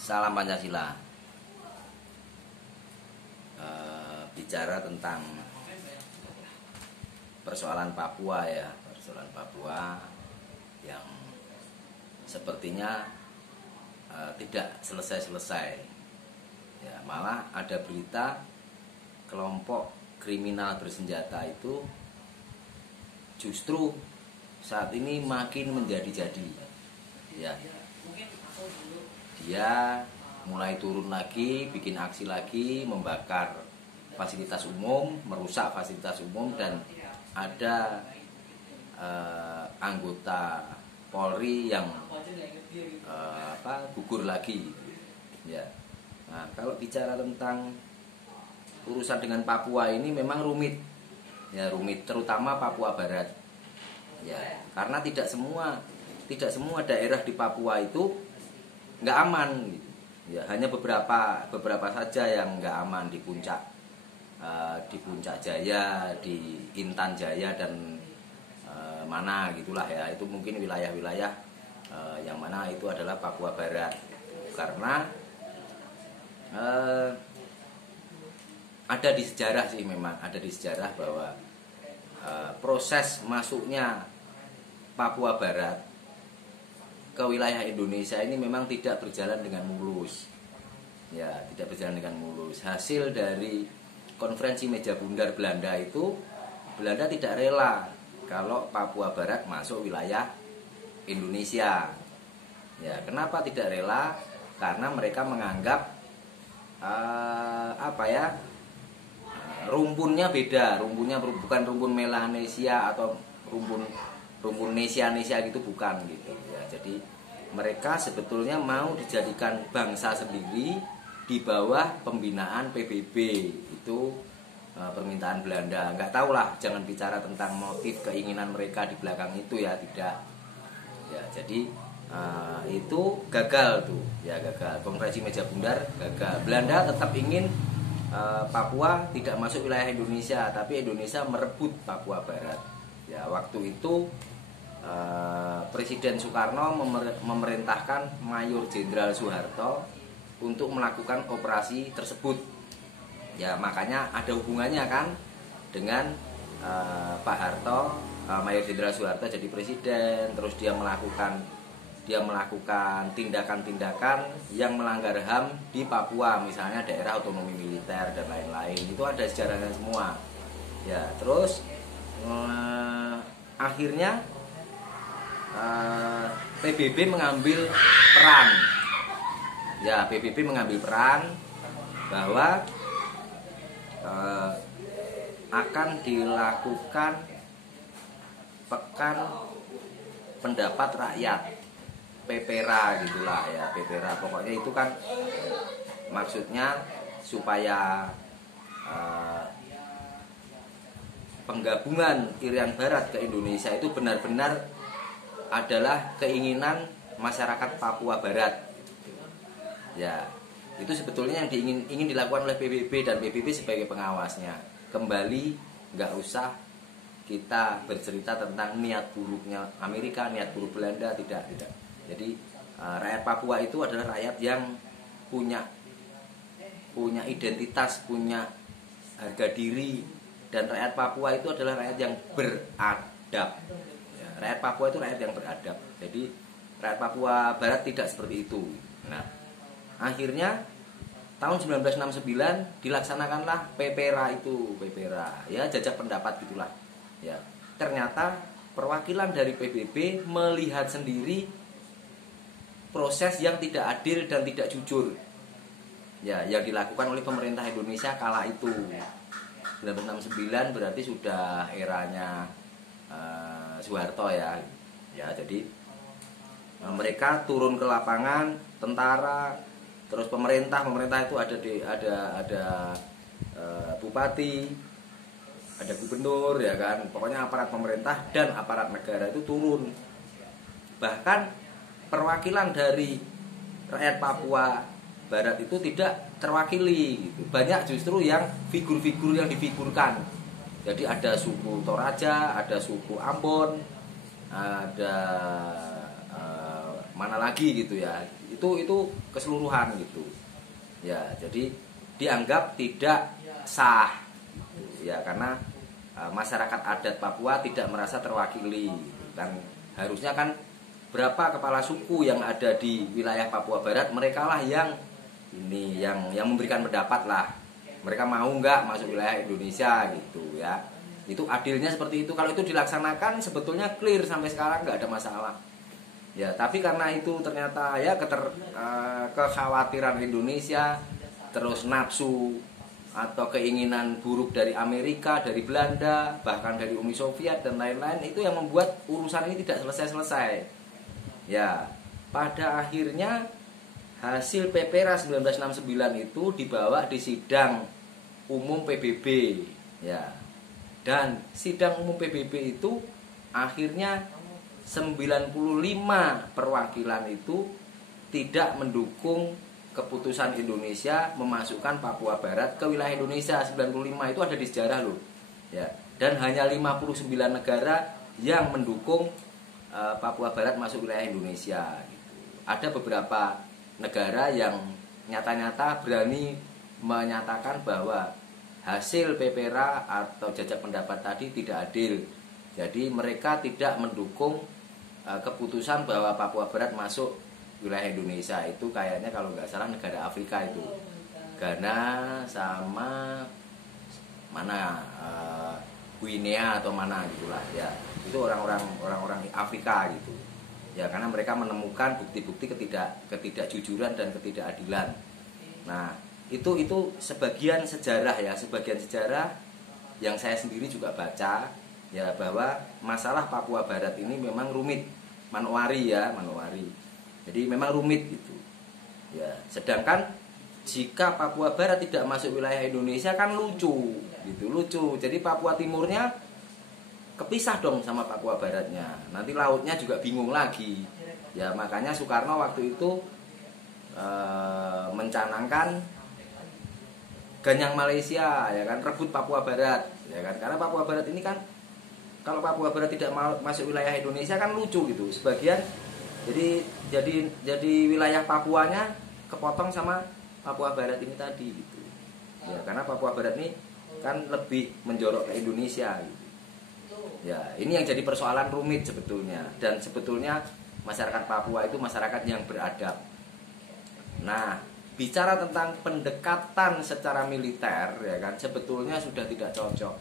Salam Pancasila. Bicara tentang persoalan Papua ya, persoalan Papua yang sepertinya tidak selesai-selesai. Ya, malah ada berita kelompok kriminal bersenjata itu justru saat ini makin menjadi-jadi. Ya. Dia mulai turun lagi, bikin aksi lagi, membakar fasilitas umum, merusak fasilitas umum, dan ada anggota Polri yang gugur lagi. Ya. Nah, kalau bicara tentang urusan dengan Papua ini memang rumit. Ya, rumit terutama Papua Barat. Ya, karena tidak semua daerah di Papua itu nggak aman gitu. Ya, hanya beberapa saja yang nggak aman di Puncak Jaya, di Intan Jaya, dan mana gitulah ya. Itu mungkin wilayah-wilayah yang mana itu adalah Papua Barat. Karena ada di sejarah sih, memang ada di sejarah bahwa proses masuknya Papua Barat ke wilayah Indonesia ini memang tidak berjalan dengan mulus. Ya, tidak berjalan dengan mulus. Hasil dari konferensi meja bundar Belanda itu, Belanda tidak rela kalau Papua Barat masuk wilayah Indonesia. Ya, kenapa tidak rela? Karena mereka menganggap rumpunnya beda. Rumpunnya bukan rumpun Melanesia atau rumpun Nesia gitu, bukan gitu ya. Jadi mereka sebetulnya mau dijadikan bangsa sendiri di bawah pembinaan PBB. Itu permintaan Belanda. Nggak tahulah, jangan bicara tentang motif keinginan mereka di belakang itu ya, tidak. Ya, jadi itu gagal tuh. Ya, gagal. Konferensi meja bundar gagal. Belanda tetap ingin Papua tidak masuk wilayah Indonesia, tapi Indonesia merebut Papua Barat. Ya, waktu itu Presiden Soekarno memerintahkan Mayor Jenderal Soeharto untuk melakukan operasi tersebut. Ya, makanya ada hubungannya kan dengan Pak Harto, Mayor Jenderal Soeharto jadi presiden, terus dia melakukan tindakan-tindakan yang melanggar HAM di Papua, misalnya daerah otonomi militer dan lain-lain. Itu ada sejarahnya semua. Ya, terus akhirnya PBB mengambil peran. Ya, PBB mengambil peran bahwa akan dilakukan pekan pendapat rakyat, PPRA gitulah ya, PPRA. Pokoknya itu kan maksudnya supaya penggabungan Irian Barat ke Indonesia itu benar-benar adalah keinginan masyarakat Papua Barat. Ya, itu sebetulnya yang ingin dilakukan oleh PBB, dan PBB sebagai pengawasnya. Kembali, nggak usah kita bercerita tentang niat buruknya Amerika, niat buruk Belanda, tidak. Jadi rakyat Papua itu adalah rakyat yang punya identitas, punya harga diri, dan rakyat Papua itu adalah rakyat yang beradab. Ya, rakyat Papua itu rakyat yang beradab. Jadi rakyat Papua Barat tidak seperti itu. Nah, akhirnya tahun 1969 dilaksanakanlah PPRA itu, PPRA. Ya, jajak pendapat gitulah. Ya, ternyata perwakilan dari PBB melihat sendiri proses yang tidak adil dan tidak jujur. Ya, yang dilakukan oleh pemerintah Indonesia kala itu. 1969 berarti sudah eranya Soeharto ya. Ya, jadi mereka turun ke lapangan, tentara, terus pemerintah itu ada bupati, ada gubernur ya kan. Pokoknya aparat pemerintah dan aparat negara itu turun. Bahkan perwakilan dari rakyat Papua Barat itu tidak terwakili gitu. Banyak justru yang figur-figur yang difigurkan. Jadi ada suku Toraja, ada suku Ambon, ada mana lagi gitu ya. Itu keseluruhan gitu. Ya, jadi dianggap tidak sah ya, karena masyarakat adat Papua tidak merasa terwakili gitu. Kan harusnya kan berapa kepala suku yang ada di wilayah Papua Barat, merekalah yang memberikan pendapat lah. Mereka mau nggak masuk wilayah Indonesia gitu ya. Itu adilnya seperti itu. Kalau itu dilaksanakan sebetulnya clear sampai sekarang nggak ada masalah. Ya, tapi karena itu ternyata ya kekhawatiran Indonesia, terus nafsu atau keinginan buruk dari Amerika, dari Belanda, bahkan dari Uni Soviet dan lain-lain, itu yang membuat urusan ini tidak selesai-selesai. Ya, pada akhirnya hasil PPRA 1969 itu dibawa di sidang umum PBB, ya. Dan sidang umum PBB itu akhirnya 95 perwakilan itu tidak mendukung keputusan Indonesia memasukkan Papua Barat ke wilayah Indonesia. 95 itu ada di sejarah loh. Ya. Dan hanya 59 negara yang mendukung Papua Barat masuk wilayah Indonesia gitu. Ada beberapa negara yang nyata-nyata berani menyatakan bahwa hasil PPRA atau jajak pendapat tadi tidak adil. Jadi mereka tidak mendukung keputusan bahwa Papua Barat masuk wilayah Indonesia. Itu kayaknya kalau nggak salah negara Afrika itu, Ghana sama mana Guinea atau mana gitulah ya. Itu orang-orang Afrika gitu ya, karena mereka menemukan bukti-bukti ketidakjujuran dan ketidakadilan. Nah itu sebagian sejarah ya, sebagian sejarah yang saya sendiri juga baca ya, bahwa masalah Papua Barat ini memang rumit, Manowari. Jadi memang rumit gitu. Ya, sedangkan jika Papua Barat tidak masuk wilayah Indonesia kan lucu. Jadi Papua Timurnya kepisah dong sama Papua Baratnya. Nanti lautnya juga bingung lagi. Ya, makanya Soekarno waktu itu mencanangkan ganyang Malaysia ya kan, rebut Papua Barat ya kan. Karena Papua Barat ini kan, kalau Papua Barat tidak masuk wilayah Indonesia kan lucu gitu. Sebagian jadi wilayah Papuanya kepotong sama Papua Barat ini tadi gitu. Ya, karena Papua Barat ini kan lebih menjorok ke Indonesia gitu. Ya, ini yang jadi persoalan rumit sebetulnya. Dan sebetulnya masyarakat Papua itu masyarakat yang beradab. Nah, bicara tentang pendekatan secara militer ya kan, sebetulnya sudah tidak cocok.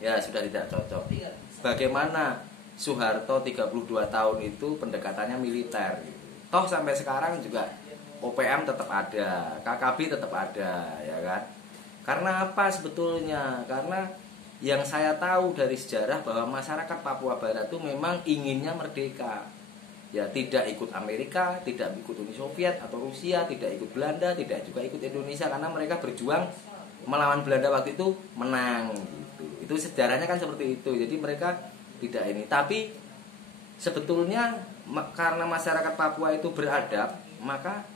Ya, sudah tidak cocok. Bagaimana Soeharto 32 tahun itu pendekatannya militer gitu. Toh sampai sekarang juga OPM tetap ada, KKB tetap ada ya kan. Karena apa sebetulnya? Karena yang saya tahu dari sejarah bahwa masyarakat Papua Barat itu memang inginnya merdeka. Ya, tidak ikut Amerika, tidak ikut Uni Soviet atau Rusia, tidak ikut Belanda, tidak juga ikut Indonesia, karena mereka berjuang melawan Belanda waktu itu menang gitu. Itu sejarahnya kan seperti itu. Jadi mereka tidak ini. Tapi sebetulnya karena masyarakat Papua itu beradab, maka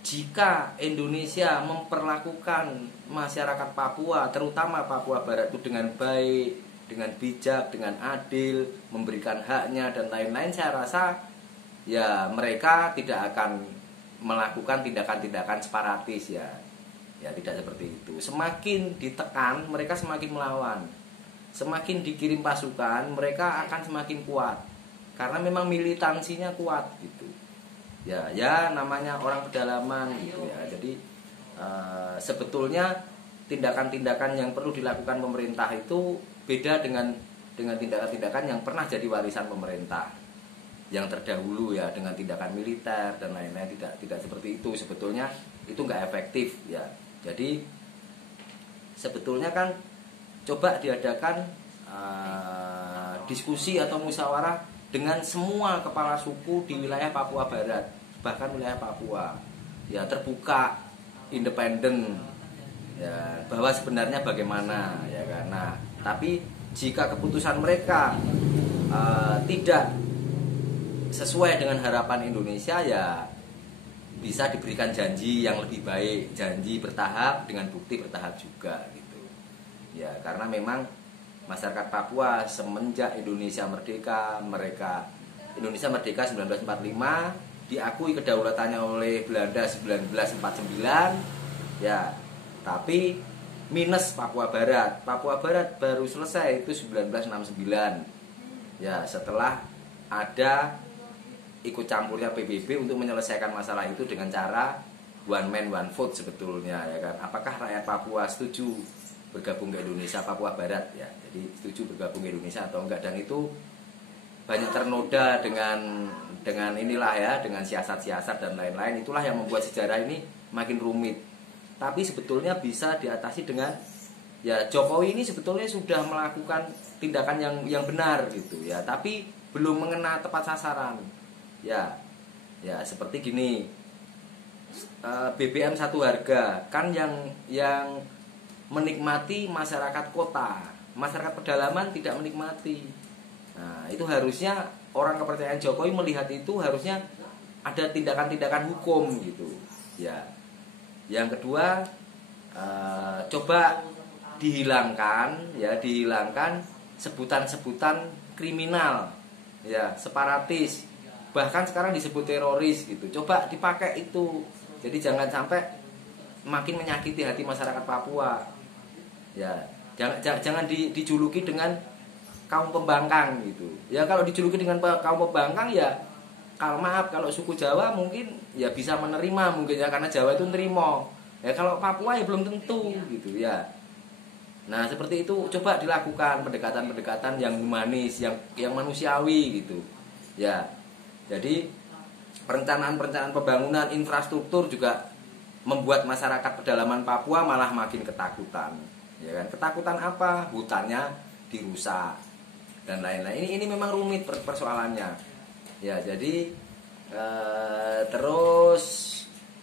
jika Indonesia memperlakukan masyarakat Papua, terutama Papua Barat itu dengan baik, dengan bijak, dengan adil, memberikan haknya dan lain-lain, saya rasa ya mereka tidak akan melakukan tindakan-tindakan separatis ya. Ya, tidak seperti itu. Semakin ditekan, mereka semakin melawan. Semakin dikirim pasukan, mereka akan semakin kuat. Karena memang militansinya kuat gitu. Ya namanya orang pedalaman gitu ya. Jadi sebetulnya tindakan-tindakan yang perlu dilakukan pemerintah itu beda dengan tindakan-tindakan yang pernah jadi warisan pemerintah yang terdahulu ya, dengan tindakan militer dan lain-lain. Tidak seperti itu. Sebetulnya itu nggak efektif ya. Jadi sebetulnya kan coba diadakan diskusi atau musyawarah dengan semua kepala suku di wilayah Papua Barat, bahkan wilayah Papua ya, terbuka, independen ya, bahwa sebenarnya bagaimana ya kan. Nah, tapi jika keputusan mereka tidak sesuai dengan harapan Indonesia, ya bisa diberikan janji yang lebih baik, janji bertahap dengan bukti bertahap juga gitu ya. Karena memang masyarakat Papua semenjak Indonesia merdeka, mereka Indonesia merdeka 1945, diakui kedaulatannya oleh Belanda 1949. Ya, tapi minus Papua Barat. Papua Barat baru selesai itu 1969. Ya, setelah ada ikut campurnya PBB untuk menyelesaikan masalah itu dengan cara one man one vote sebetulnya, ya kan. Apakah rakyat Papua setuju bergabung ke Indonesia, Papua Barat ya. Jadi setuju bergabung ke Indonesia atau enggak, dan itu banyak ternoda dengan inilah ya, dengan siasat-siasat dan lain-lain. Itulah yang membuat sejarah ini makin rumit. Tapi sebetulnya bisa diatasi dengan ya, Jokowi ini sebetulnya sudah melakukan tindakan yang benar gitu ya, tapi belum mengena tepat sasaran. Ya seperti gini, BBM satu harga kan yang menikmati masyarakat kota, masyarakat pedalaman tidak menikmati. Nah, itu harusnya orang kepercayaan Jokowi melihat itu harusnya ada tindakan-tindakan hukum gitu. Ya. Yang kedua, coba dihilangkan sebutan-sebutan kriminal, ya, separatis. Bahkan sekarang disebut teroris gitu. Coba dipakai itu. Jadi jangan sampai makin menyakiti hati masyarakat Papua. Ya, jangan dijuluki dengan kaum pembangkang gitu. Ya kalau dijuluki dengan kaum pembangkang ya, kalau maaf, kalau suku Jawa mungkin ya bisa menerima mungkin ya, karena Jawa itu nerima. Ya kalau Papua ya belum tentu gitu ya. Nah, seperti itu coba dilakukan pendekatan-pendekatan yang humanis, yang manusiawi gitu. Ya. Jadi perencanaan pembangunan infrastruktur juga membuat masyarakat pedalaman Papua malah makin ketakutan. Ya kan? Ketakutan apa? Hutannya dirusak dan lain-lain. Ini memang rumit persoalannya. Ya, jadi terus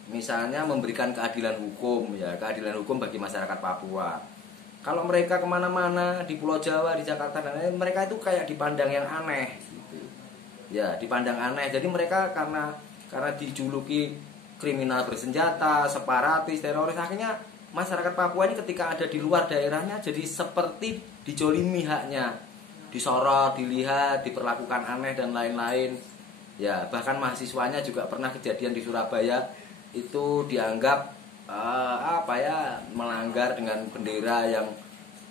misalnya memberikan keadilan hukum, ya, keadilan hukum bagi masyarakat Papua. Kalau mereka kemana-mana di Pulau Jawa, di Jakarta dan lain, mereka itu kayak dipandang yang aneh, gitu. Ya, dipandang aneh. Jadi mereka karena dijuluki kriminal bersenjata, separatis, teroris, akhirnya masyarakat Papua ini ketika ada di luar daerahnya jadi seperti dijolimi haknya, disorot, dilihat, diperlakukan aneh dan lain-lain. Ya, bahkan mahasiswanya juga pernah kejadian di Surabaya itu dianggap melanggar dengan bendera yang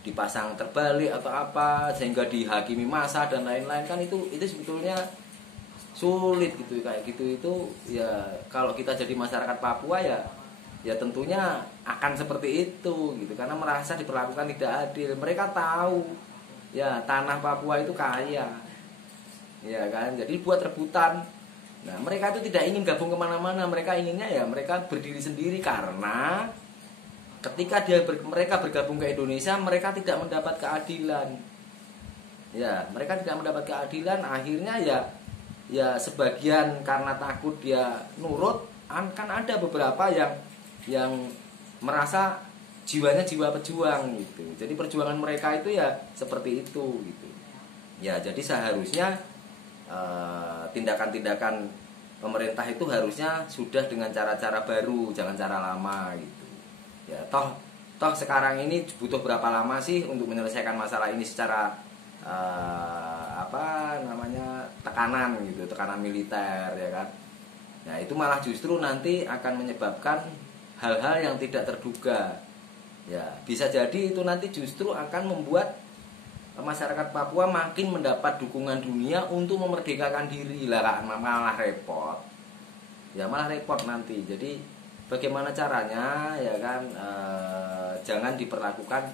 dipasang terbalik atau apa sehingga dihakimi massa dan lain-lain. Kan itu sebetulnya sulit gitu, kayak gitu itu ya. Kalau kita jadi masyarakat Papua ya tentunya akan seperti itu gitu, karena merasa diperlakukan tidak adil. Mereka tahu ya tanah Papua itu kaya, ya kan, jadi buat rebutan. Nah, mereka itu tidak ingin gabung kemana-mana, mereka inginnya ya mereka berdiri sendiri, karena ketika mereka bergabung ke Indonesia, mereka tidak mendapat keadilan. Ya, mereka tidak mendapat keadilan, akhirnya ya sebagian karena takut dia nurut, kan ada beberapa yang merasa jiwanya jiwa pejuang gitu. Jadi perjuangan mereka itu ya seperti itu gitu. Ya, jadi seharusnya tindakan-tindakan pemerintah itu harusnya sudah dengan cara-cara baru, jangan cara lama gitu. Ya, toh sekarang ini butuh berapa lama sih untuk menyelesaikan masalah ini secara tekanan gitu, tekanan militer, ya kan. Nah, itu malah justru nanti akan menyebabkan hal-hal yang tidak terduga. Ya, bisa jadi itu nanti justru akan membuat masyarakat Papua makin mendapat dukungan dunia untuk memerdekakan diri lah, malah repot. Ya, malah repot nanti. Jadi bagaimana caranya, ya kan, jangan diperlakukan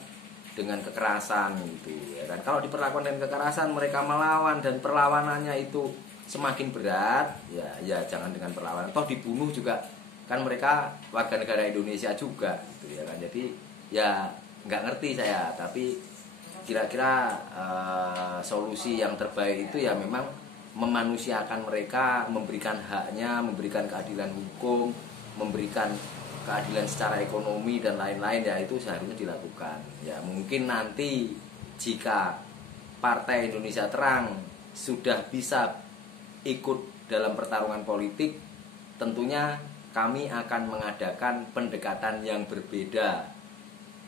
dengan kekerasan gitu, ya kan. Kalau diperlakukan dengan kekerasan, mereka melawan dan perlawanannya itu semakin berat, ya jangan dengan perlawanan. Toh dibunuh juga kan mereka warga negara Indonesia juga gitu, ya kan. Jadi ya nggak ngerti saya, tapi kira-kira solusi yang terbaik itu ya memang memanusiakan mereka, memberikan haknya, memberikan keadilan hukum, memberikan keadilan secara ekonomi dan lain-lain, ya itu seharusnya dilakukan. Ya mungkin nanti jika Partai Indonesia Terang sudah bisa ikut dalam pertarungan politik, tentunya kami akan mengadakan pendekatan yang berbeda.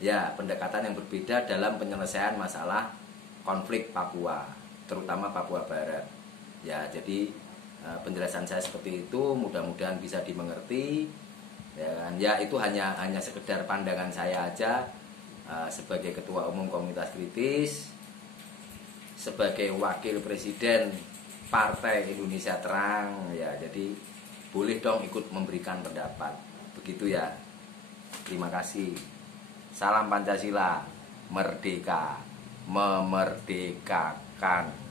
Ya, pendekatan yang berbeda dalam penyelesaian masalah konflik Papua, terutama Papua Barat. Ya, jadi penjelasan saya seperti itu, mudah-mudahan bisa dimengerti. Ya itu hanya sekedar pandangan saya aja sebagai ketua umum komunitas kritis, sebagai wakil presiden Partai Indonesia Terang. Ya, jadi boleh dong ikut memberikan pendapat. Begitu ya. Terima kasih. Salam Pancasila, merdeka, memerdekakan.